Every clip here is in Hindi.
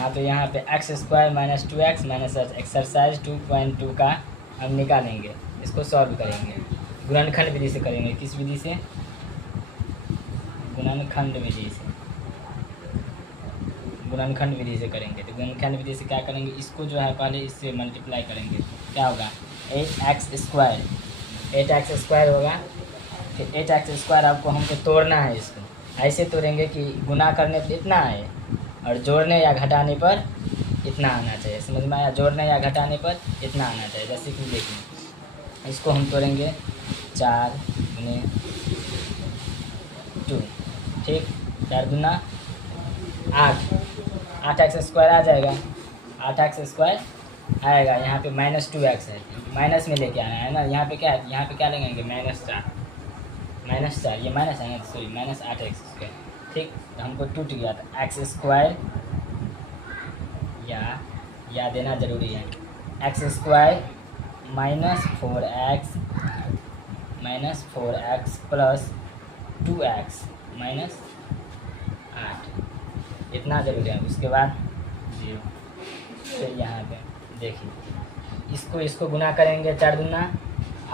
हाँ तो यहाँ पे x square minus 2x minus exercise 2.2 का हम निकालेंगे, इसको सॉल्व करेंगे। गुणनखंड विधि से करेंगे। किस विधि से? गुणनखंड विधि से। गुणनखंड विधि से करेंगे। तो गुणनखंड विधि से क्या करेंगे, इसको जो है पहले इससे मल्टीप्लाई करेंगे। क्या होगा? 8x स्क्वायर, 8x स्क्वायर होगा। फिर 8x स्क्वायर आपको हमको तोड़ना है। इसको ऐसे तोड़ेंगे कि गुना करने पर इतना आए और जोड़ने या घटाने पर इतना आना चाहिए। समझ में आया? जोड़ने या घटाने पर इतना आना चाहिए। जैसे कि देखिए, इसको हम तोड़ेंगे 4 गुने 2, ठीक। 4 गुना 8, 8x स्क्वायर आ जाएगा। 8x स्क्वायर आएगा। यहाँ पे -2x है, माइनस में लेके आना है ना। यहाँ पे क्या है? यहाँ पे क्या लेंगे? -4, ये माइनस है ना, सॉरी -8x स्क्वायर, ठीक। तो हमको टूट गया था एक्स स्क्वायर, या देना ज़रूरी है। X square -4x plus 2x minus 8, इतना ज़रूरी है। उसके बाद 0। फिर यहाँ पे देखिए, इसको गुना करेंगे 4 दूना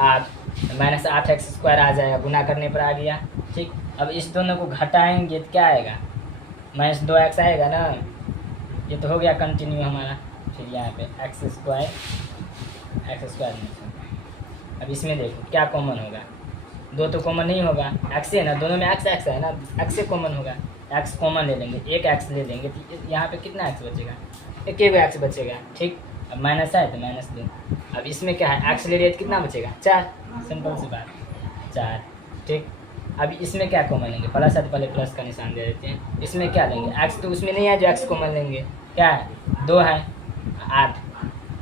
8, -8x स्क्वायर आ जाएगा। गुना करने पर आ गया, ठीक। अब इस दोनों को घटाएंगे तो क्या आएगा? -2x आएगा ना। ये तो हो गया कंटिन्यू हमारा। फिर यहाँ पे एक्स स्क्वायर में, अब इसमें देखो क्या कॉमन होगा। 2 तो कॉमन नहीं होगा, एक्स है ना, दोनों में एक्स है ना, एक्स से कॉमन होगा। एक्स कॉमन ले लेंगे, एक एक्स ले लेंगे तो यहाँ पे कितना एक्स बचेगा? एक एक्स बचेगा, ठीक। अब माइनस है तो -2। अब इसमें क्या है? एक्स ले रहे तो कितना बचेगा? 4, सिंपल सी बात, 4, ठीक। अब इसमें क्या कॉमन लेंगे? प्लस है तो पहले प्लस का निशान दे देते हैं। इसमें क्या लेंगे? एक्स तो उसमें नहीं है जो एक्स कॉमन लेंगे। क्या है? 2 है, 8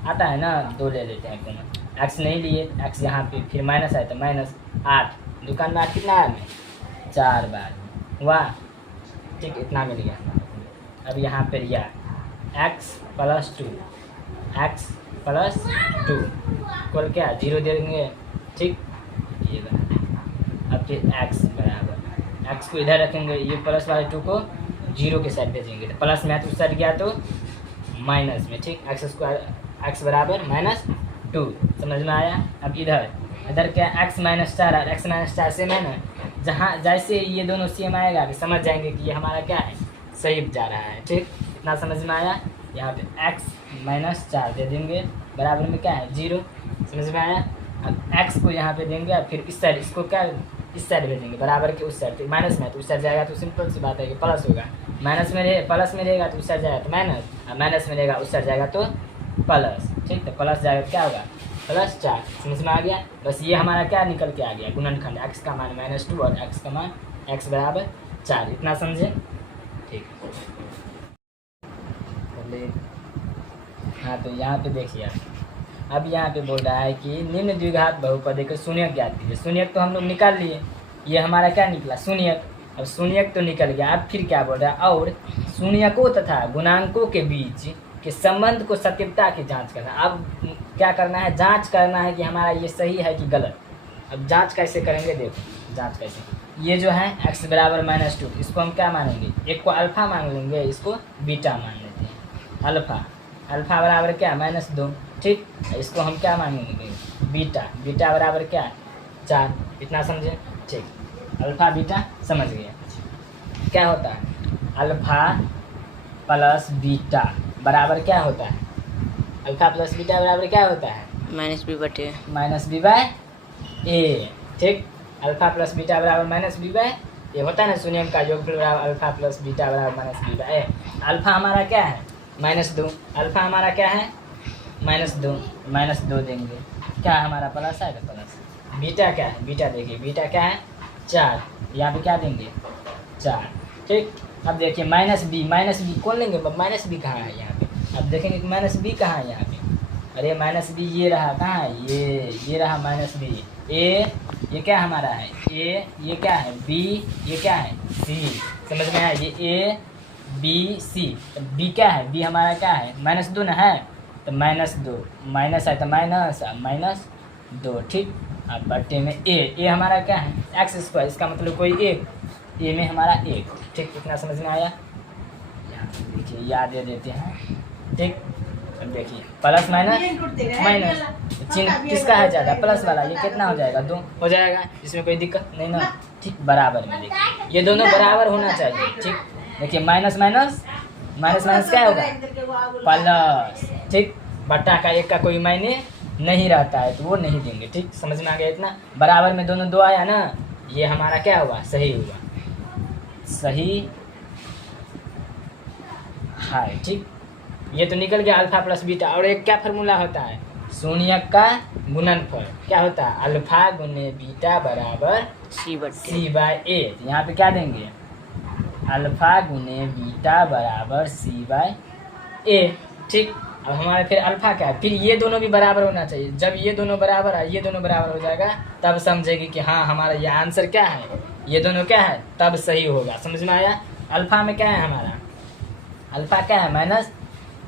आता है ना, 2 ले लेते हैं कॉमन। एक्स नहीं लिए, एक्स यहाँ पे, फिर माइनस है तो -8, दुकान में 8 कितना है? 4 बार हुआ, ठीक। इतना मिल गया। अब यहाँ पर यह x + 2 इक्वल क्या? 0 दे देंगे, ठीक। ये बना। अब फिर x बराबर, x को इधर रखेंगे, ये प्लस वाले 2 को 0 के साइड भेजेंगे। तो प्लस में उस साइड गया तो माइनस में, ठीक। x बराबर -2, समझ में आया? अब इधर क्या? x -4 और x -4 सेम है ना। जहाँ जैसे ये दोनों सेम आएगा कि समझ जाएंगे कि ये हमारा क्या है? सही जा रहा है, ठीक। इतना समझ में आया? यहाँ पे x -4 दे देंगे, बराबर में क्या है? 0, समझ में आया? अब x को यहाँ पे देंगे और फिर इस साइड, इसको क्या इस साइड भेजेंगे, बराबर के उस साइड। माइनस में तो उस साइड जाएगा तो सिंपल सी बात है कि प्लस होगा। प्लस में रहेगा तो उस साइड जाएगा तो माइनस, और माइनस में रहेगा उस साइड जाएगा तो प्लस, ठीक। तो प्लस जाएगा तो क्या होगा? +4, समझ में आ गया? बस ये हमारा क्या निकल के आ गया? गुणनखंड। x का मान -2 और x का मान x बराबर 4, इतना समझे? ठीक। हाँ तो यहाँ पे देखिए, अब यहाँ पे बोल रहा है कि निम्न द्विघात बहुपद के शून्यक ज्ञात कीजिए। शून्यक तो हम लोग निकाल लिए, ये हमारा क्या निकला? शून्यक। अब शून्यक तो निकल गया, अब फिर क्या बोल रहा है? और शून्यकों तथा गुणांकों के बीच के संबंध को सटीकता की जांच करना। अब क्या करना है? जांच करना है कि हमारा ये सही है कि गलत। अब जांच कैसे करेंगे? देखो जांच कैसे। ये जो है x बराबर -2, इसको हम क्या मानेंगे? एक को अल्फ़ा मान लेंगे, इसको बीटा मान लेते हैं। अल्फ़ा बराबर क्या? -2, ठीक। इसको हम क्या मानेंगे? बीटा बराबर क्या? 4, इतना समझे? ठीक। अल्फ़ा बीटा समझ गए। क्या होता है? अल्फ़ा प्लस बीटा बराबर क्या होता है? अल्फ़ा प्लस बीटा बराबर क्या होता है? -b/a, ठीक। अल्फ़ा प्लस बीटा बराबर -b/a होता है ना। शून्यक का योगफल बराबर अल्फ़ा प्लस बीटा बराबर -b/a। अल्फ़ा हमारा क्या है? -2। अल्फ़ा हमारा क्या है? -2 देंगे। क्या हमारा प्लस है? तो प्लस। बीटा क्या है? बीटा देखिए, बीटा क्या है? 4, यहाँ पे क्या देंगे? 4, ठीक। अब देखिए -b कौन लेंगे? -b कहाँ है यहाँ पे? अब देखेंगे कि -b कहाँ है यहाँ पे? अरे -b ये रहा, कहाँ है? ये रहा -b। a ये क्या हमारा है? a ये क्या है? b ये क्या है? c, समझ में आया? ये a b c, तो b क्या है? b हमारा क्या है? -2 ना है, तो -2 माइनस है तो -2, ठीक। अब बट्टे में a हमारा क्या है? x², इसका मतलब कोई एक, a में हमारा 1, ठीक। इतना समझ में आया? देखिए याद दे देते हैं, ठीक। अब देखिए प्लस माइनस माइनस, चिन्ह किसका है ज़्यादा, प्लस वाला, ये कितना हो जाएगा 2 हो जाएगा, इसमें कोई दिक्कत नहीं ना, ठीक। बराबर में देखिए ये दोनों बराबर होना चाहिए, ठीक। देखिए माइनस माइनस माइनस माइनस क्या होगा, प्लस, ठीक। बट्टा का एक का कोई मायने नहीं रहता है तो वो नहीं देंगे, ठीक। समझ में आ गया इतना। बराबर में दोनों 2 आया ना, ये हमारा क्या हुआ, सही हुआ, सही है, ठीक। ये तो निकल गया अल्फा प्लस बीटा। और एक क्या फार्मूला होता है, शून्यक का गुणनफल क्या होता है, अल्फा गुने बीटा बराबर C/A। यहाँ पे क्या देंगे, अल्फा गुने बीटा बराबर C/A, ठीक। अब हमारे फिर अल्फा क्या है, फिर ये दोनों भी बराबर होना चाहिए। जब ये दोनों बराबर है, ये दोनों बराबर हो जाएगा, तब समझेगी कि हाँ हमारा ये आंसर क्या है, ये दोनों क्या है, तब सही होगा। समझ में आया। अल्फा में क्या है हमारा, अल्फा क्या है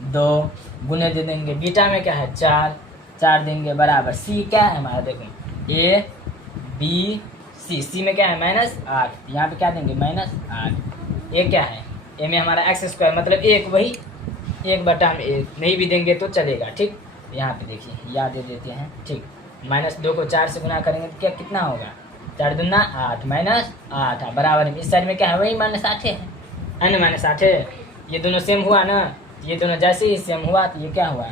-2 गुने दे देंगे, बीटा में क्या है 4 देंगे बराबर, सी क्या है हमारा, देखो A B C, सी में क्या है -8, यहाँ पे क्या देंगे -8। ए क्या है, ए में हमारा x² मतलब 1, वही 1/1 नहीं भी देंगे तो चलेगा, ठीक। यहाँ पे देखिए याद दे देते हैं, ठीक। -2 को 4 से गुना करेंगे तो क्या कितना होगा, 4 दूना 8 -8 बराबर में, इस साइड में क्या है, वही -8 है, -8 है। ये दोनों सेम हुआ ना, ये दोनों जैसे ही सेम हुआ तो ये क्या हुआ,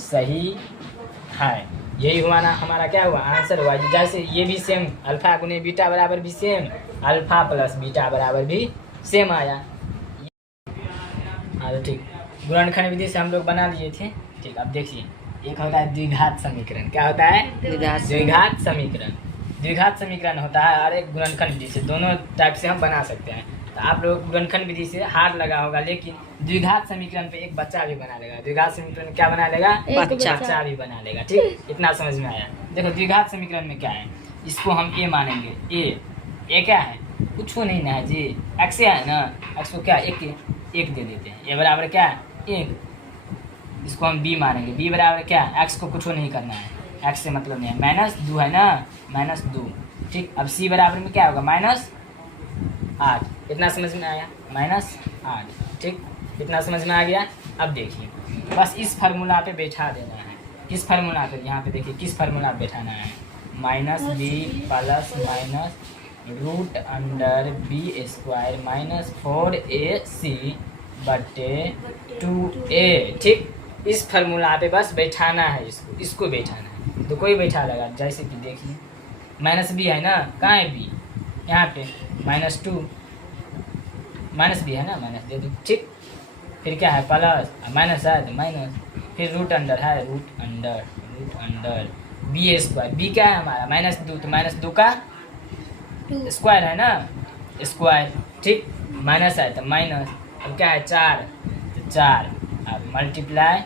सही है। यही हुआ ना हमारा, क्या हुआ, आंसर हुआ। जैसे ये भी सेम, अल्फा गुने बीटा बराबर भी सेम, अल्फा प्लस बीटा बराबर भी सेम आया। हाँ तो ठीक, गुणनखंड विधि से हम लोग बना लिए थे, ठीक। अब देखिए एक होता है द्विघात समीकरण, क्या होता है, द्विघात समीकरण। द्विघात समीकरण होता है और एक गुणनखंड विधि से, दोनों टाइप से हम बना सकते हैं। तो आप लोग गुणनखंड विधि से हार्ड लगा होगा, लेकिन द्विघात समीकरण पे एक बच्चा भी बना लेगा। द्विघात समीकरण क्या बना लेगा, बच्चा भी बना लेगा, ठीक। इतना समझ में आया। देखो द्विघात समीकरण में क्या है, इसको हम ए मानेंगे, ए क्या है, कुछ नहीं ना है जी, एक्स है ना, एक्स को क्या एक दे देते हैं, ए बराबर क्या 1। इसको हम बी मानेंगे, बी बराबर क्या, एक्स को कुछ नहीं करना है, एक्स से मतलब नहीं है, -2 है ना, -2, ठीक। अब सी बराबर में क्या होगा, -8। इतना समझ में आया, -8, ठीक। इतना समझ में आ गया। अब देखिए बस इस फार्मूला पे बैठा देना है, किस फार्मूला पे, यहाँ पे देखिए किस फार्मूला पे बैठाना है, -b plus minus √(b² -4ac/2a, ठीक। इस फार्मूला पे बस बैठाना है, इसको बैठाना है। तो कोई बैठा लगा, जैसे कि देखिए -b है ना, कहाँ है b, यहाँ पे -2 -b है ना, माइनस दे दो, ठीक। फिर क्या है, प्लस माइनस है तो माइनस, फिर रूट अंडर है, रूट अंडर b², b क्या है हमारा -2, तो -2 का स्क्वायर है ना, स्क्वायर, ठीक। माइनस है तो माइनस, अब क्या है 4, तो 4, अब मल्टीप्लाई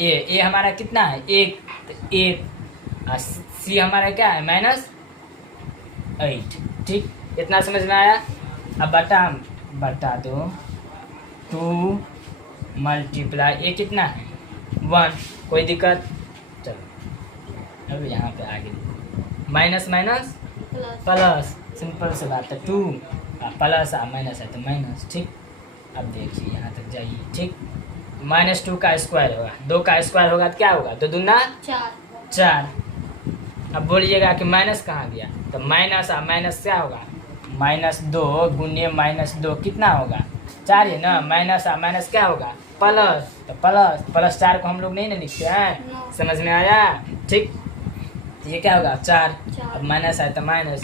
ए हमारा कितना है 1, तो 1, और सी हमारा क्या है -8, ठीक। इतना समझ में आया। अब बटा दो 2 मल्टीप्लाई ए कितना है 1, कोई दिक्कत, चलो अब यहाँ पे आगे माइनस प्लस, सिंपल से बात है, 2 प्लस माइनस है तो माइनस, ठीक। अब देखिए यहाँ तक जाइए, ठीक। -2 का स्क्वायर होगा, 2 का स्क्वायर होगा तो क्या होगा, 2 दूना 4। अब बोलिएगा कि माइनस कहाँ गया, तो माइनस क्या होगा, -2 गुने -2 कितना होगा 4 है ना, माइनस क्या होगा प्लस, तो प्लस 4 को हम लोग नहीं ना लिखते हैं, समझ में आया, ठीक। तो ये क्या होगा 4, अब माइनस है तो माइनस,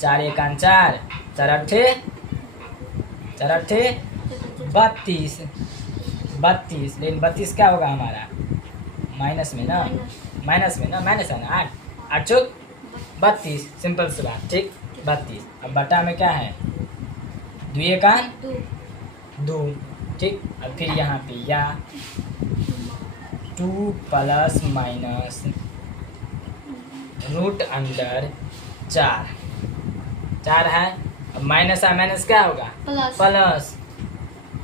4 1 4, 4 8 32, लेकिन 32 क्या होगा हमारा, माइनस में ना, माइनस है ना, 8 चौक 32, सिंपल सी बात, ठीक। 32, अब बटा में क्या है 2 1 2, ठीक। अब फिर यहाँ पे या 2 प्लस माइनस रूट अंडर 4 है, अब माइनस क्या होगा प्लस,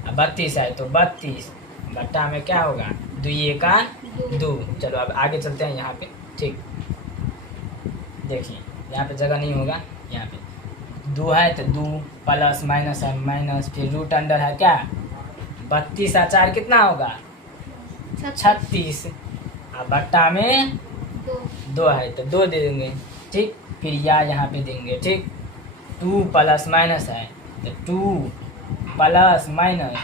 अब 32 है तो 32, बट्टा में क्या होगा 2 1 2। चलो अब आगे चलते हैं यहाँ पे, ठीक। देखिए यहाँ पे जगह नहीं होगा, यहाँ पे 2 है तो 2 प्लस माइनस है माइनस, फिर रूट अंडर है क्या 32 और 4 कितना होगा 36, अब बट्टा में 2 है तो 2 दे देंगे, ठीक। फिर यहाँ पे देंगे, ठीक। 2 प्लस माइनस है तो 2 प्लस माइनस,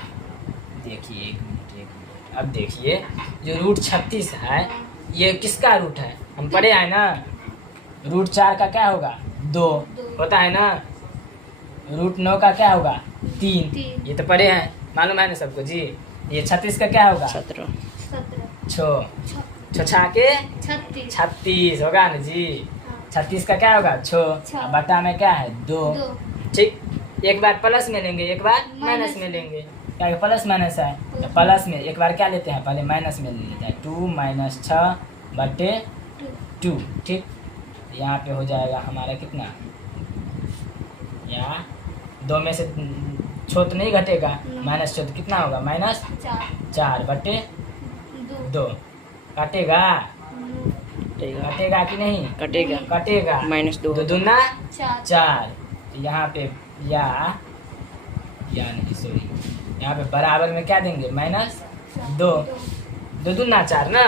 देखिए एक मिनट, अब देखिए जो रूट 36 है ये किसका रूट है, हम पढ़े हैं ना, रूट 4 का क्या होगा 2 होता है ना, रूट 9 का क्या होगा 3, ये तो पढ़े हैं, मालूम है ना सबको जी। ये 36 का क्या होगा 17 छा के 36 होगा ना जी। 36 का क्या होगा 6 बटा में क्या है 2, ठीक। एक बार प्लस में लेंगे एक बार माइनस में लेंगे, क्या प्लस माइनस है तो प्लस में एक बार क्या लेते हैं पहले माइनस में ले लेते हैं, 2 माइनस 6 बटे 2, ठीक। यहाँ पे हो जाएगा हमारा कितना, यहाँ 2 में से छो तो नहीं घटेगा, माइनस छो तो कितना होगा माइनस 4 बटे 2, काटेगा कि नहीं कटेगा -2 2 दूना 4, तो यहाँ पे या नहीं सॉरी, यहाँ पे बराबर में क्या देंगे -2 2 दूना 4 ना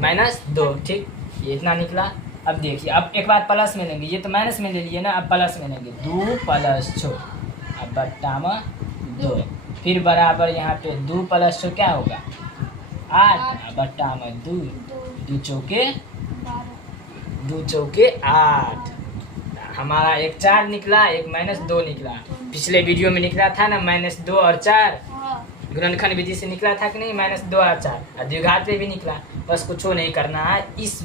-2, ठीक। ये इतना निकला। अब देखिए अब एक बार प्लस में लेंगे, ये तो माइनस में ले लिए ना, अब प्लस में लेंगे 2 प्लस 6 अब बट्टा में 2, फिर बराबर यहाँ पे 2 प्लस 6 क्या होगा 8 बट्टा में 2 2 चौके 8, हमारा एक 4 निकला एक -2 निकला, पिछले वीडियो में निकला था ना -2 और 4, गुणनखंड विधि से निकला था कि नहीं -2 और 4, और द्विघात पे भी निकला, बस कुछ नहीं करना है, इस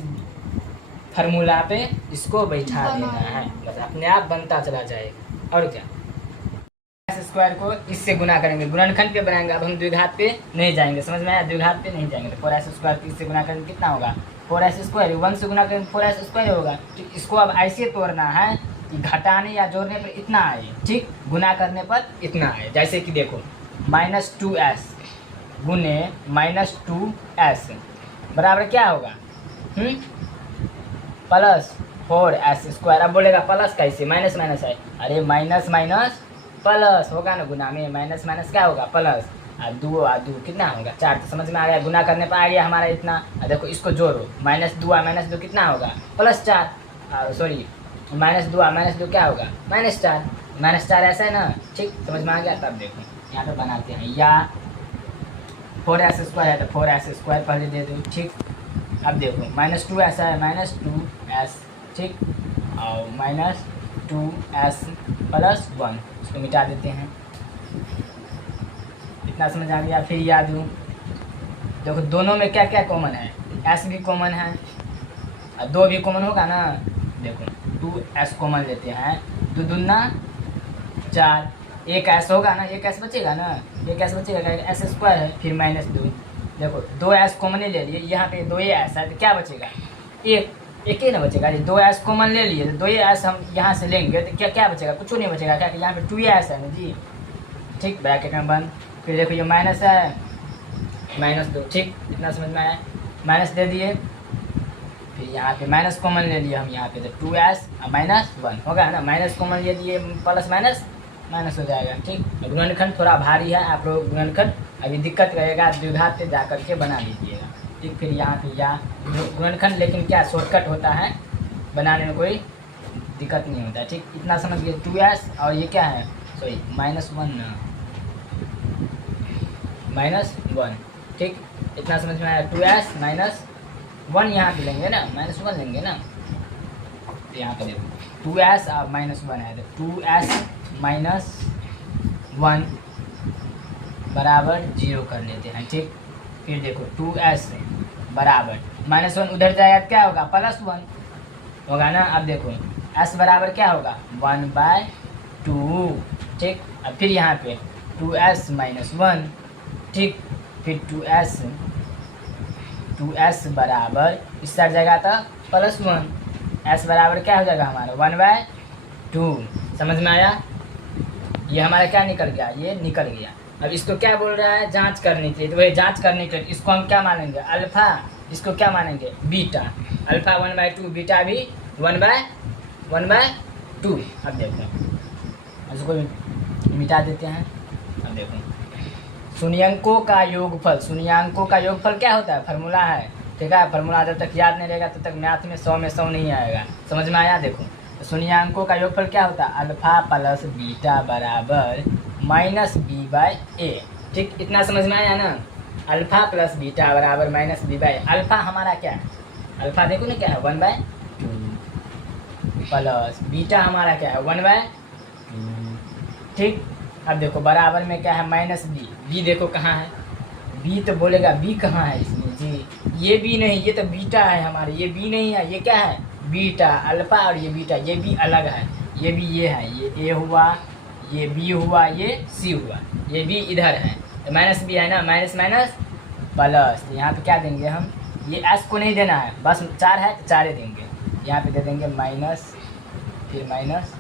फार्मूला पे इसको बैठा देना है, बस अपने आप बनता चला जाएगा। और क्या स्क्वायर को इससे गुना करेंगे, गुणनखंड पे बनाएंगे, अब हम द्विघात पे नहीं जाएंगे, समझ में आया, द्विघात पे नहीं जाएंगे। तो 4s स्क्वायर को इससे गुना करेंगे कितना होगा 4s स्क्वायर, 1 से गुना करेंगे 4s स्क्वायर होगा, ठीक। इसको अब ऐसे तोड़ना है कि घटाने या जोड़ने पर इतना आए, ठीक, गुना करने पर इतना आए। जैसे कि देखो -2s गुने -2s बराबर क्या होगा प्लस 4s स्क्वायर। अब बोलेगा प्लस कैसे, माइनस माइनस है, अरे माइनस माइनस प्लस होगा ना, गुना में माइनस माइनस क्या होगा प्लस, और 2 कितना होगा 4, तो समझ में आ गया, गुना करने पर आ गया हमारा इतना। देखो इसको जोड़ो -2 कितना होगा +4, सॉरी -2 क्या होगा -4 ऐसा है ना, ठीक, समझ में आ गया। तब देखो यहाँ पे बनाते हैं, या 4s स्क्वायर है तो 4s स्क्वायर पहले दे दो, ठीक। अब देखो -2 ऐसा है -2s, ठीक, और -2s + 1 इसको मिटा देते हैं, इतना समझ आ गया। फिर याद दूँ, देखो दोनों में क्या क्या कॉमन है, s भी कॉमन है और 2 भी कॉमन होगा ना, देखो 2s कॉमन लेते हैं, 2 दूना 4, एक s होगा ना, एक s बचेगा ना, एक s बचेगा, s स्क्वायर है, फिर -2, देखो 2s कॉमन ले लिए, यहाँ पे 2s है तो क्या बचेगा एक ही ना बचेगा, 2s कॉमन ले लिए तो 2s हम यहाँ से लेंगे तो क्या बचेगा, कुछ नहीं बचेगा, क्या यहाँ पे 2s है ना जी, ठीक, ब्रैकेट में बंद। फिर देखो ये माइनस है -2, ठीक, इतना समझ में आया, माइनस दे दिए, फिर यहाँ पे माइनस कॉमन ले लिए हम, यहाँ पे तो 2s और -1 होगा ना, माइनस कॉमन ले दिए, प्लस माइनस हो जाएगा, ठीक। गुणनखंड थोड़ा भारी है, आप लोग गुणनखंड अभी दिक्कत रहेगा, द्विघात पे जा करके बना लीजिएगा, ठीक। फिर यहाँ पे या गुणनखंड, लेकिन क्या शॉर्टकट होता है, बनाने में कोई दिक्कत नहीं होता, ठीक। इतना समझ गए, 2s और ये क्या है सॉरी -1 ना -1, ठीक, इतना समझ में आया। 2s -1 यहाँ पे लेंगे ना, -1 लेंगे ना, तो यहाँ पे देखो 2s और -1 है, तो 2s -1 बराबर 0 कर लेते हैं, ठीक। फिर देखो 2s बराबर -1 उधर जाएगा क्या होगा +1 होगा ना। अब देखो s बराबर क्या होगा 1/2, ठीक। अब फिर यहाँ पे 2s -1, ठीक, फिर 2s बराबर इस साइड जाएगा तो +1, s बराबर क्या हो जाएगा हमारा 1/2, समझ में आया। ये हमारा क्या निकल गया, ये निकल गया। अब इसको क्या बोल रहा है, जांच करने के लिए, तो वही जांच करने के लिए इसको हम क्या मानेंगे अल्फा, इसको क्या मानेंगे बीटा, अल्फा 1/2, बीटा भी 1/2। अब देखो उसको मिटा देते हैं। अब देखो शून्यंकों का योगफल, शून्यंकों का योगफल क्या होता है, फार्मूला है, ठीक है। फार्मूला जब तक याद नहीं रहेगा तब तक मैथ में 100 में 100 नहीं आएगा। समझ में आया। देखो तो शून्यंकों का योगफल क्या होता है, अल्फा प्लस बीटा बराबर माइनस बी बाई ए। ठीक, इतना समझ में आया ना। अल्फा प्लस बीटा बराबर माइनस बी बाई। अल्फा हमारा क्या है, अल्फा देखो ना क्या है 1/2 प्लस बीटा हमारा क्या है 1/2। ठीक, अब देखो बराबर में क्या है माइनस बी। बी देखो कहाँ है, बी तो बोलेगा बी कहाँ है इसमें जी, ये बी नहीं, ये तो बीटा है हमारे, ये बी नहीं है, ये क्या है बीटा। अल्फा और ये बीटा, ये बी अलग है, ये भी ये है, ये ए हुआ, ये बी हुआ, ये सी हुआ, ये बी इधर है, तो माइनस बी है ना, माइनस माइनस प्लस। यहाँ पे क्या देंगे हम, ये एस को नहीं देना है, बस 4 है तो 4 ही देंगे। यहाँ पे दे देंगे माइनस, फिर माइनस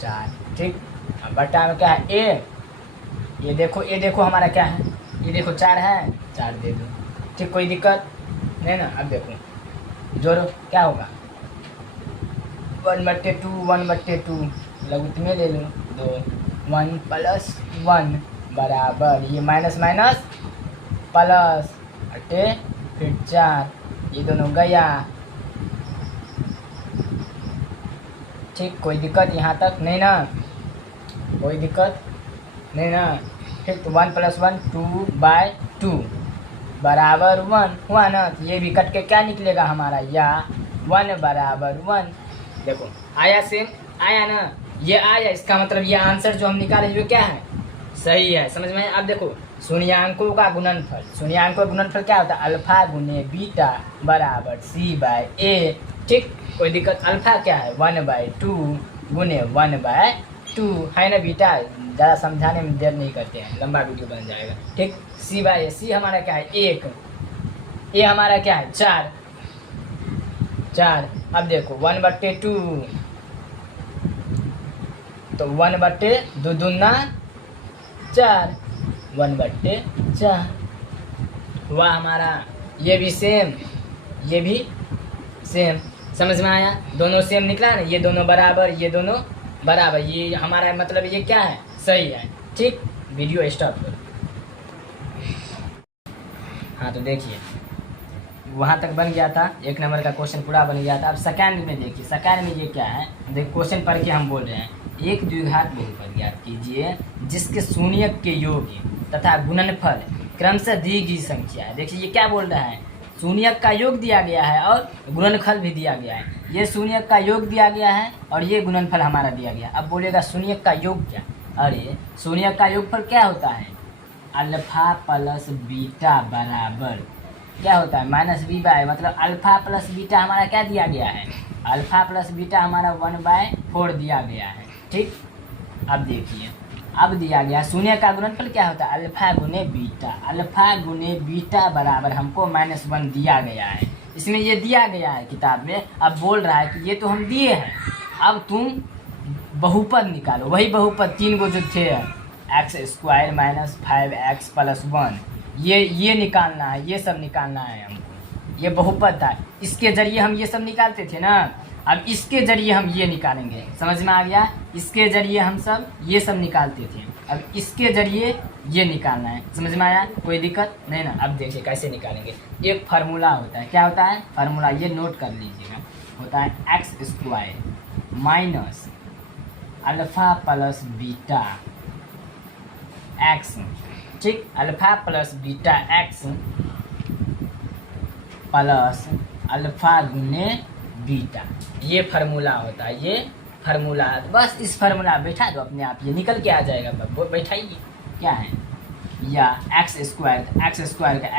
4। ठीक, अब बटा में क्या है ए, ये देखो हमारा क्या है, ये देखो 4 है, 4 दे दो। ठीक, कोई दिक्कत नहीं ना। अब देखो जोड़ो क्या होगा 1/2 1/2 लघुत्त में ले लो 2, 1 प्लस 1 बराबर ये माइनस माइनस प्लस अटे फिर 4, ये दोनों गया। ठीक, कोई दिक्कत यहाँ तक नहीं ना, कोई दिक्कत नहीं ना। ठीक, तो 1 + 1 2/2 बराबर 1 हुआ ना, तो ये भी कट के क्या निकलेगा हमारा, या 1 बराबर 1। देखो आया सेम, आया ना, ये आया, इसका मतलब ये आंसर जो हम निकाले वो क्या है, सही है। समझ में। अब देखो शून्यंकों का गुणनफल, शून्यंकों का गुणनफल क्या होता है, अल्फा गुने बीटा बराबर सी बाय ए। ठीक, कोई दिक्कत। अल्फा क्या है 1/2 गुने 1/2 है ना बीटा। ज़्यादा समझाने में देर नहीं करते हैं, लंबा वीडियो बन जाएगा। ठीक, सी बाय ए, सी हमारा क्या है 1, ए हमारा क्या है 4। अब देखो 1/2 तो 1/2 दूना 4, 1/4 हुआ हमारा। ये भी सेम, ये भी सेम। समझ में आया, दोनों सेम निकला ना, ये दोनों बराबर, ये दोनों बराबर, ये हमारा मतलब ये क्या है, सही है। ठीक, वीडियो स्टॉप करो। हाँ तो देखिए वहाँ तक बन गया था, 1 नंबर का क्वेश्चन पूरा बन गया था। अब सेकंड में देखिए, सेकंड में ये क्या है, देखिए क्वेश्चन पढ़ के हम बोल रहे हैं, एक द्विघात बहुपद ज्ञात कीजिए जिसके शून्यक के योग तथा गुणनफल क्रमशः दी गई संख्या है। देखिए ये क्या बोल रहा है, शून्यक का योग दिया गया है और गुणनफल भी दिया गया है। ये शून्यक का योग दिया गया है और ये गुणनफल हमारा दिया गया। अब बोलेगा शून्यक का योग क्या, अरे शून्यक का योगफल क्या होता है, अल्फा प्लस बीटा बराबर क्या होता है माइनस बी बाय, मतलब अल्फा प्लस बीटा हमारा क्या दिया गया है, अल्फा प्लस बीटा हमारा 1/4 दिया गया है। ठीक, अब देखिए अब दिया गया शून्य का गुणनफल क्या होता है, अल्फा गुने बीटा, अल्फा गुने बीटा बराबर हमको -1 दिया गया है। इसमें ये दिया गया है किताब में। अब बोल रहा है कि ये तो हम दिए हैं, अब तुम बहुपद निकालो, वही बहुपद 3 गो जो थे, x² - 5x + 1, ये निकालना है, ये सब निकालना है हमको। ये बहुपद था, इसके जरिए हम ये सब निकालते थे ना, अब इसके जरिए हम ये निकालेंगे। समझ में आ गया, इसके जरिए हम सब ये सब निकालते थे, अब इसके जरिए ये निकालना है। समझ में आया, कोई दिक्कत नहीं ना। अब देखिए कैसे निकालेंगे, एक फार्मूला होता है, क्या होता है फार्मूला, ये नोट कर लीजिएगा, होता है x² minus alpha plus beta x। ठीक, alpha plus beta x plus alpha गुने बीटा, ये फार्मूला होता है, ये फार्मूला है। बस इस फार्मूला बैठा दो, अपने आप ये निकल के आ जाएगा। बैठाइए क्या है, या x² का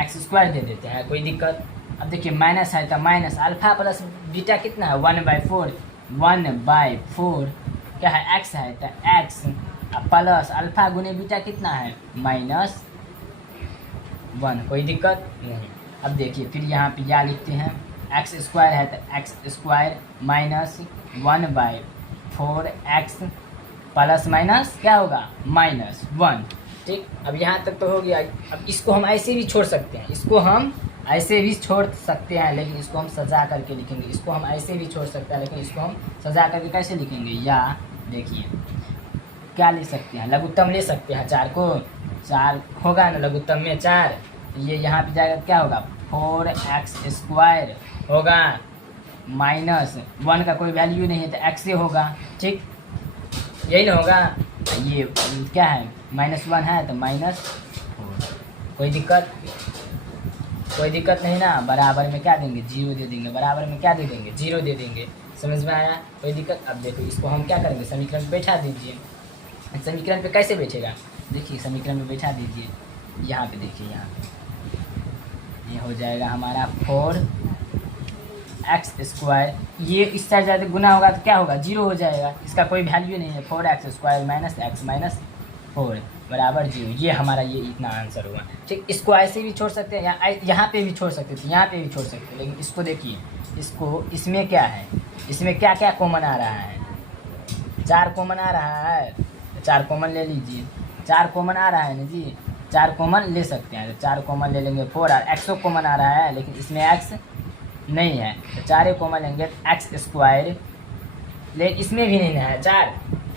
x² दे देते हैं, कोई दिक्कत। अब देखिए माइनस है तो माइनस, अल्फा प्लस बीटा कितना है 1/4, 1/4 क्या है x है तो x प्लस अल्फा गुने बीटा कितना है -1, कोई दिक्कत नहीं। अब देखिए फिर यहाँ पे क्या लिखते हैं, x² है तो x² minus 1/4x plus minus क्या होगा -1। ठीक, अब यहाँ तक तो हो गया। अब इसको हम ऐसे भी छोड़ सकते हैं, इसको हम ऐसे भी छोड़ सकते हैं, लेकिन इसको हम सजा करके लिखेंगे। इसको हम ऐसे भी छोड़ सकते हैं, लेकिन इसको हम सजा करके कैसे लिखेंगे, या देखिए क्या ले सकते हैं, लघुत्तम ले सकते हैं 4 को। 4 होगा ना लघुत्तम में 4, ये यहाँ पे जाएगा क्या होगा 4x² होगा, -1 का कोई वैल्यू नहीं है तो x से होगा, ठीक यही ना होगा। ये क्या है -1 है तो -4, कोई दिक्कत नहीं ना। बराबर में क्या देंगे 0 दे देंगे, बराबर में क्या दे देंगे 0 दे देंगे। समझ में आया, कोई दिक्कत। अब देखो इसको हम क्या करेंगे समीकरण पे बैठा दीजिए। समीकरण पे कैसे बैठेगा, देखिए समीकरण में बैठा दीजिए, यहाँ पे देखिए, यहाँ पे ये हो जाएगा हमारा 4x², ये इस साइड जाते गुना होगा तो क्या होगा 0 हो जाएगा, इसका कोई वैल्यू नहीं है। 4x² - x - 4 बराबर 0, ये हमारा ये इतना आंसर हुआ, ठीक। इसको ऐसे भी छोड़ सकते हैं, यहाँ पे भी छोड़ सकते थे, यहाँ पे भी छोड़ सकते हैं, लेकिन इसको देखिए, इसको इसमें क्या है, इसमें क्या क्या कॉमन आ रहा है, 4 कॉमन आ रहा है, 4 कॉमन ले लीजिए, 4 कॉमन आ रहा है ना जी, 4 कॉमन ले सकते हैं तो 4 कॉमन ले लेंगे। 4 और x कॉमन आ रहा है लेकिन इसमें x नहीं है तो 4 कॉमन लेंगे तो x², लेकिन इसमें भी नहीं है 4,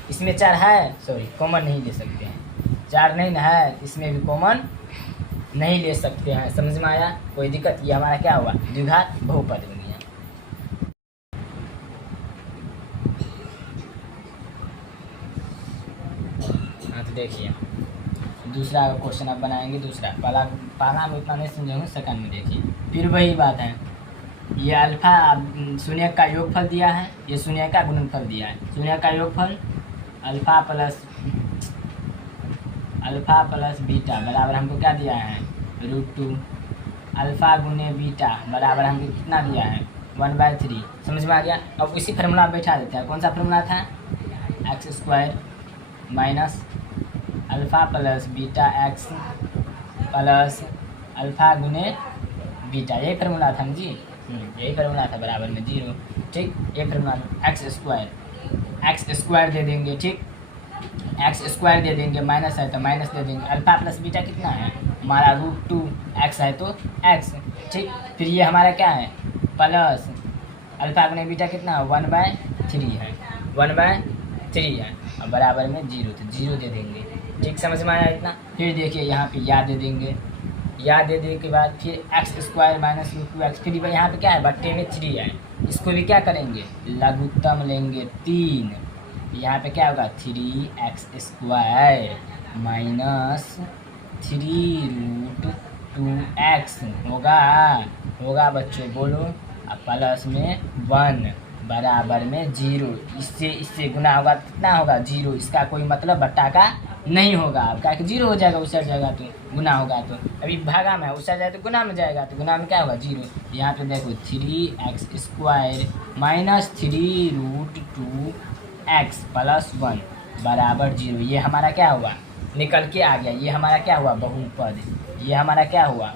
इसमें 4 है, सॉरी कॉमन नहीं ले सकते हैं, 4 नहीं ना है, इसमें भी कॉमन नहीं ले सकते हैं। समझ में आया, कोई दिक्कत। ये हमारा क्या हुआ द्विघात बहुपद बन गया। हाँ तो देखिए दूसरा क्वेश्चन अब बनाएंगे। दूसरा पहला हम इतना नहीं समझेंगे, सेकंड में देखिए फिर वही बात है। ये अल्फा शून्य का योगफल दिया है, ये शून्य का गुणनफल दिया है। शून्य का योगफल अल्फा प्लस बीटा बराबर हमको क्या दिया है √2, अल्फा गुने बीटा बराबर हमको कितना दिया है 1/3। समझ में आ गया। अब इसी फार्मूला में बैठा देते हैं। कौन सा फार्मूला था x² minus alpha plus beta x plus alpha गुने बीटा, यही फार्मूला था जी, यही फार्मूला था बराबर में 0, ठीक। ये फार्मूला x² दे देंगे, ठीक, x² दे देंगे, माइनस है तो माइनस दे देंगे। अल्फ़ा प्लस बीटा कितना है हमारा √2x है तो x, ठीक। फिर ये हमारा क्या है प्लस अल्फ़ा गुने बीटा कितना है 1/3 है, 1/3 है और बराबर में 0 तो 0 दे देंगे, ठीक। समझ में आया इतना। फिर देखिए यहाँ पे या दे देंगे, या दे देने के बाद फिर x² माइनस √2x, फिर यहाँ पे क्या है बट्टे में 3 है, इसको भी क्या करेंगे लघुत्तम लेंगे 3, यहाँ पे क्या होगा 3x² माइनस 3√2x होगा बच्चों बोलो, अब प्लस में 1 बराबर में 0, इससे गुना होगा तो कितना होगा 0, इसका कोई मतलब बट्टा का नहीं होगा। अब क्या कि 0 हो जाएगा, उस साइड जाएगा तो गुना होगा, तो अभी भागा में है उस साइड जाए तो गुना में जाएगा, तो गुना में क्या होगा 0। यहाँ पे देखो 3x² माइनस 3√2x प्लस 1 बराबर 0, ये हमारा क्या हुआ निकल के आ गया, ये हमारा क्या हुआ बहुपद, ये हमारा क्या हुआ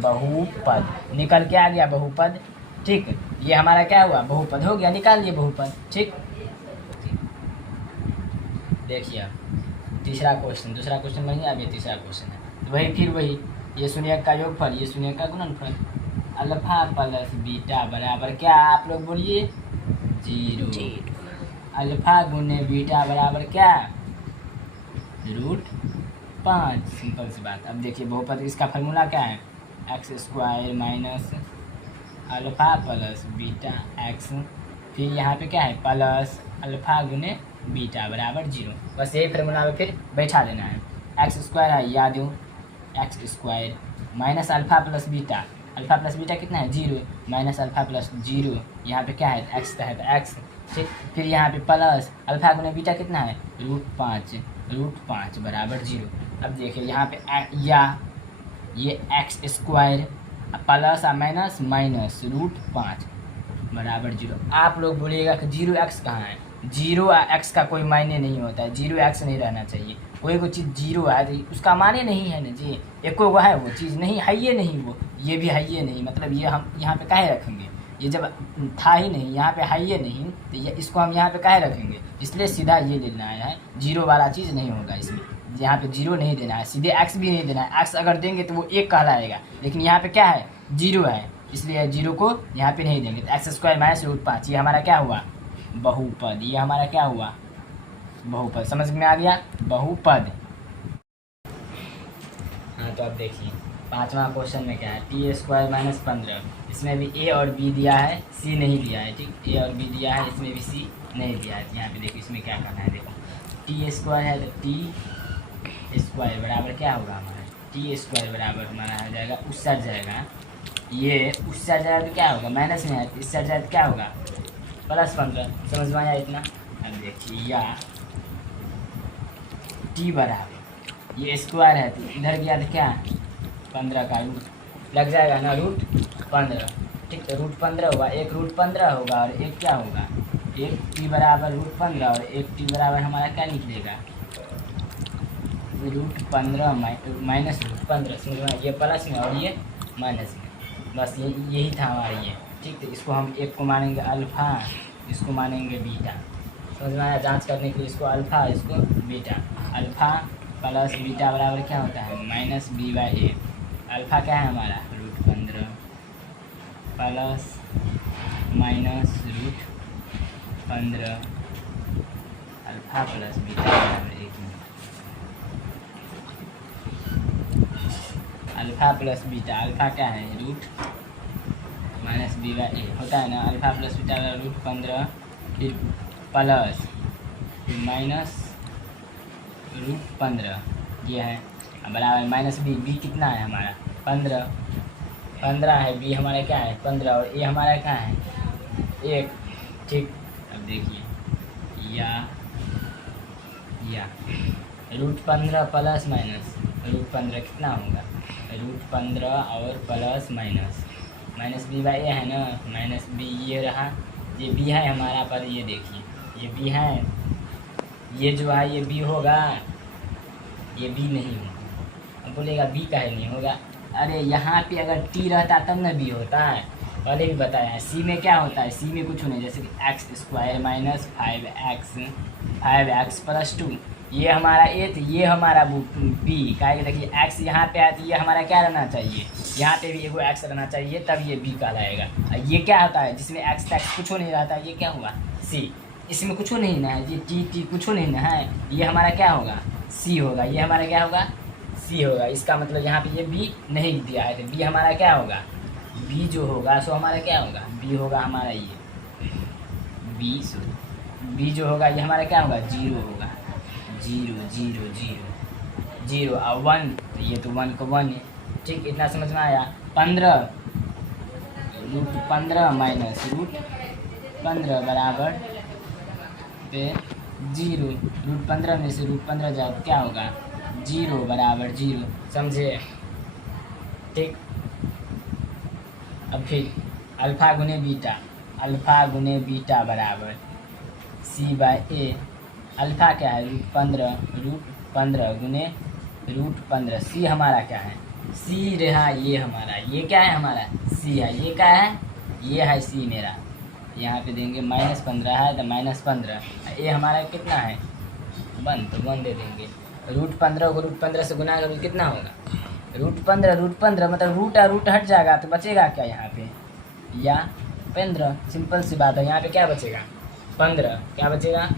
बहुपद निकल के आ गया बहुपद, ठीक। ये हमारा क्या हुआ बहुपद हो गया, निकाल लिए बहुपद, ठीक। देखिए तीसरा क्वेश्चन, दूसरा क्वेश्चन बन गया, अभी तीसरा क्वेश्चन है तो वही फिर वही, ये शून्य का योगफल, ये शून्य का गुणनफल, अल्फा प्लस बीटा बराबर क्या आप लोग बोलिए 0, अल्फा गुने बीटा बराबर क्या √5, सिंपल सी बात। अब देखिए बहुपद इसका फार्मूला क्या है x² minus alpha plus beta x, फिर यहाँ पे क्या है प्लस अल्फ़ा गुने बीटा बराबर 0, बस यही फार्मूला में फिर बैठा देना है। x² है याद हो x² minus alpha plus beta, alpha plus beta कितना है 0 माइनस अल्फ़ा प्लस 0, यहाँ पे क्या है x है तो x, ठीक। फिर यहाँ पे प्लस अल्फ़ा गुने बीटा कितना है √5 बराबर 0। अब देखिए यहाँ पे या ये x² प्लस माइनस माइनस √5 बराबर 0। आप लोग बोलिएगा कि 0x कहाँ है, 0x का कोई मायने नहीं होता है, 0x नहीं रहना चाहिए। कोई चीज़ 0 है तो उसका माने नहीं है ना जी, एक वो है वो चीज़ नहीं है, ये नहीं वो, ये भी है ये नहीं, मतलब ये हम यहाँ पे काहे रखेंगे, ये जब था ही नहीं यहाँ पे है ये नहीं तो ये इसको हम यहाँ पे काहे रखेंगे, इसलिए सीधा ये लेना है, 0 वाला चीज़ नहीं होगा इसमें, यहाँ पे 0 नहीं देना है, सीधे x भी नहीं देना है, x अगर देंगे तो वो 1 कहलाएगा, लेकिन यहाँ पे क्या है 0 है, इसलिए 0 को यहाँ पे नहीं देंगे। तो x² माइनस √5 ये हमारा क्या हुआ बहुपद, ये हमारा क्या हुआ बहुपद। समझ में आ गया, बहुपद। हाँ तो अब देखिए 5वां क्वेश्चन में क्या है, टी स्क्वायर माइनस 15। इसमें भी ए और बी दिया है, सी नहीं दिया है। ठीक, ए और बी दिया है, इसमें भी सी नहीं दिया है। यहाँ पे देखो इसमें क्या करना है, देखो टी स्क्वायर है तो टी स्क्वायर बराबर क्या होगा हमारा, टी स्क्वायर बराबर हमारा हो जाएगा, उस साइड जाएगा, ये उस साइड जाएगा तो क्या होगा, माइनस में है, इस साइड जाए तो क्या होगा, प्लस 15। समझ में आया इतना। अब देखिए या टी बराबर, ये स्क्वायर है तो इधर गया तो क्या 15 का रूट लग जाएगा ना, रूट 15। ठीक, तो रूट 15 होगा, एक रूट 15 होगा और एक क्या होगा, एक टी बराबर रूट 15 और एक टी बराबर हमारा क्या निकलेगा, रूट 15 माइनस रूट 15। समझ में, ये प्लस में और ये माइनस में, बस यही था हमारा ये। ठीक, तो इसको हम एक को मानेंगे अल्फ़ा, इसको मानेंगे बीटा। समझ में आया, जाँच करने के लिए इसको अल्फ़ा, इसको बीटा। अल्फ़ा प्लस बीटा बराबर क्या होता है, minus b by a. Alpha क्या है हमारा, root 15 plus minus root 15, alpha plus beta बराबर 1। अल्फ़ा प्लस बीटा, अल्फ़ा क्या है root minus b by a होता है ना, अल्फ़ा प्लस बीटा बराबर रूट 15 फिर प्लस माइनस रूट 15 ये है बराबर माइनस बी। बी कितना है हमारा 15 है, बी हमारा क्या है 15 और ए हमारा क्या है 1। ठीक, अब देखिए या रूट 15 प्लस माइनस रूट 15 कितना होगा, रूट 15 और प्लस माइनस बी बाई ए है ना, माइनस बी ये रहा, ये बी है हमारा, पर ये देखिए ये बी है, ये जो है ये बी होगा, ये बी नहीं होगा। अब बोलेगा बी काहे नहीं होगा, अरे यहाँ पे अगर टी रहता तब ना बी होता है, पहले भी बताया है। सी में क्या होता है, सी में कुछ नहीं, जैसे कि x square minus 5x plus 2, ये हमारा ए तो ये हमारा बी का, देखिए एक्स यहाँ पे है तो ये हमारा क्या रहना चाहिए, यहाँ पे भी एगो एक्स रहना चाहिए, तब ये बी कहलाएगा। ये क्या होता है जिसमें एक्स टैक्स कुछ नहीं रहता, ये क्या हुआ सी, इसमें कुछ नहीं ना है, ये टी कुछ नहीं ना है, ये हमारा क्या होगा सी होगा, ये हमारा क्या होगा सी होगा। इसका मतलब यहाँ पे ये बी नहीं दिया है, तो बी हमारा क्या होगा, बी जो होगा सो हमारा क्या होगा, बी होगा हमारा ये बी जो होगा ये हमारा क्या होगा 0 होगा, 0 और 1, तो ये तो 1 को 1 है। ठीक, इतना समझ में आया। 15 रूट 15 माइनस रूट 15 बराबर पे 0, रूट 15 में से रूट 15 जाए तो क्या होगा 0 बराबर 0। समझे। ठीक, अब फिर अल्फ़ा गुने बीटा बराबर सी बाई ए। अल्फ़ा क्या है रूट 15 गुने रूट 15, सी हमारा क्या है सी रहा, ये हमारा ये क्या है हमारा सी है, ये क्या है ये है सी मेरा, यहाँ पे देंगे -15 है तो -15, ये हमारा कितना है 1, तो 1 दे देंगे। रूट 15 को रूट 15 से गुना करोगे कितना होगा, रूट 15 मतलब रूट हट जाएगा तो बचेगा क्या यहाँ पे या 15। सिंपल सी बात है, यहाँ पे क्या बचेगा 15, क्या बचेगा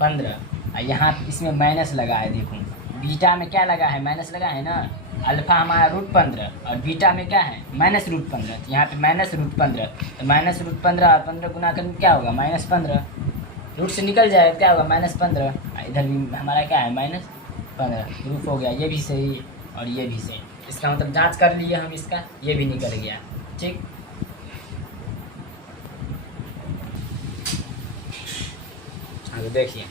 15। यहाँ इसमें माइनस लगा है, देखो बीटा में क्या लगा है माइनस लगा है ना, अल्फ़ा हमारा रूट 15 और बीटा में क्या है माइनस रूट 15, तो यहाँ पे माइनस रूट 15, तो माइनस रूट 15 और 15 गुना करने क्या होगा -15, रूट से निकल जाएगा क्या होगा -15, इधर भी हमारा क्या है -15, प्रूफ हो गया। ये भी सही और ये भी सही, इसका मतलब जांच कर लिए हम इसका, ये भी निकल गया। ठीक, अब देखिए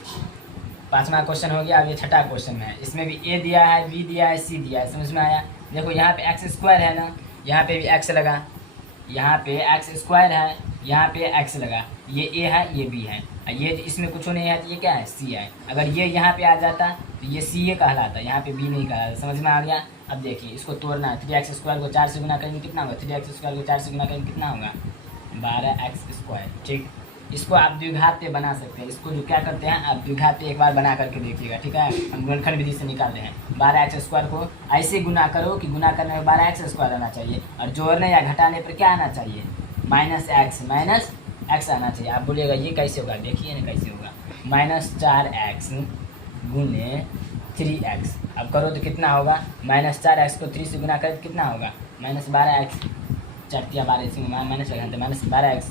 5वां क्वेश्चन हो गया। अब ये 6ठा क्वेश्चन है, इसमें भी ए दिया है, बी दिया है, सी दिया है। समझ में आया। देखो यहाँ पे एक्स स्क्वायर है ना, यहाँ पे भी एक्स लगा, यहाँ पे एक्स स्क्वायर है, यहाँ पे एक्स लगा, ये ए है ये बी है, ये इसमें कुछ नहीं है तो ये क्या है सी है। अगर ये यहाँ पे आ जाता तो ये सी ए कहलाता, यहाँ पे बी नहीं कहलाता। समझ में आ गया। अब देखिए इसको तोड़ना है, 3x स्क्वायर को 4 से गुना करेंगे कितना होगा, 3x स्क्वायर को 4 से गुना करेंगे कितना होगा 12x स्क्वायर। ठीक, इसको आप द्विघात पे बना सकते हैं, इसको जो क्या करते हैं आप द्विघात पे एक बार बना करके देखिएगा। ठीक है, हम गुणनखंड विधि से निकालते हैं। 12x स्क्वायर को ऐसे गुना करो कि गुना करने में 12x स्क्वायर आना चाहिए और जोड़ने या घटाने पर क्या आना चाहिए -x आना चाहिए। आप बोलिएगा ये कैसे होगा, देखिए ना कैसे होगा। -4x गुने 3x। अब करो तो कितना होगा, -4x को 3 से गुना करें तो कितना होगा, -12x, 4×12 इसमें माइनस लगाते -12x,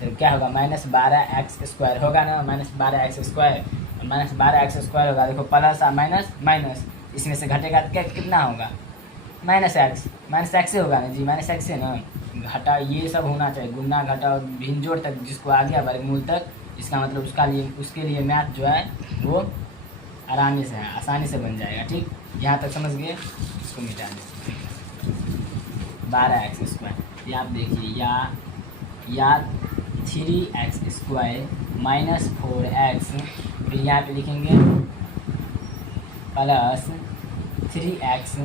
तो क्या होगा -12x² होगा ना, -12x², -12x² होगा। देखो प्लस और माइनस माइनस, इसमें से घटेगा तो क्या कितना होगा, -x ही होगा ना जी, -x है ना। घटा ये सब होना चाहिए, गुना घटा भिन्न जोड़ तक जिसको आ गया वर्गमूल तक, इसका मतलब उसके लिए मैथ जो है वो आसानी से बन जाएगा। ठीक, यहाँ तक समझ गए, इसको मिटा दें। 12x², ये आप देखिए, या 3x² -4x, फिर यहाँ पे लिखेंगे प्लस 3x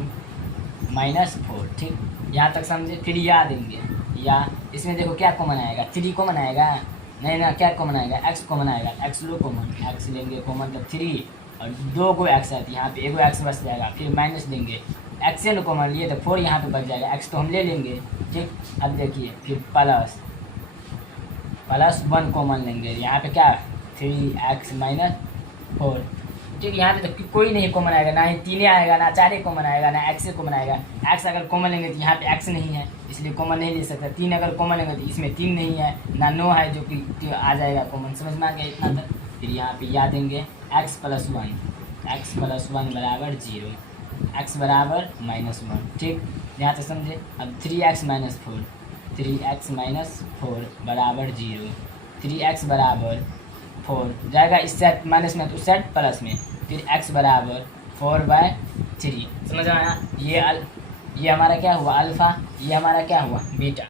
-4। ठीक, यहाँ तक समझे। फिर या देंगे, या इसमें देखो क्या कॉमन आएगा, 3 कॉमन आएगा, नहीं ना, क्या कॉमन आएगा, x कॉमन आएगा, x लो कॉमन, x लेंगे कॉमन तो 3, और 2 को x आती है, यहाँ पे 1 x बच जाएगा। फिर माइनस देंगे, x से लो कॉमन लिए तो 4 यहाँ पे बच जाएगा, x तो हम ले लेंगे। ठीक, अब देखिए फिर प्लस 1 कॉमन लेंगे, यहाँ पे क्या 3x -4। ठीक, यहाँ पे तो कोई नहीं कॉमन आएगा, ना ही 3 आएगा, ना 4 कॉमन आएगा, ना x कॉमन आएगा। x अगर कॉमन लेंगे तो यहाँ पे x नहीं है, इसलिए कॉमन नहीं ले सकता। 3 अगर कॉमन लेंगे तो इसमें 3 नहीं है, ना 9 है, जो कि आ जाएगा कॉमन। समझ में आ गया इतना तक। फिर यहाँ पे याद देंगे x + 1 बराबर 0, x बराबर -1। ठीक, यहाँ तक समझे। अब 3x -4 बराबर 0, 3x बराबर 4 जाएगा, इस साइड माइनस में तो उस साइड प्लस में, फिर x बराबर 4/3। समझ में आया। ये हमारा क्या हुआ अल्फ़ा, ये हमारा क्या हुआ बीटा।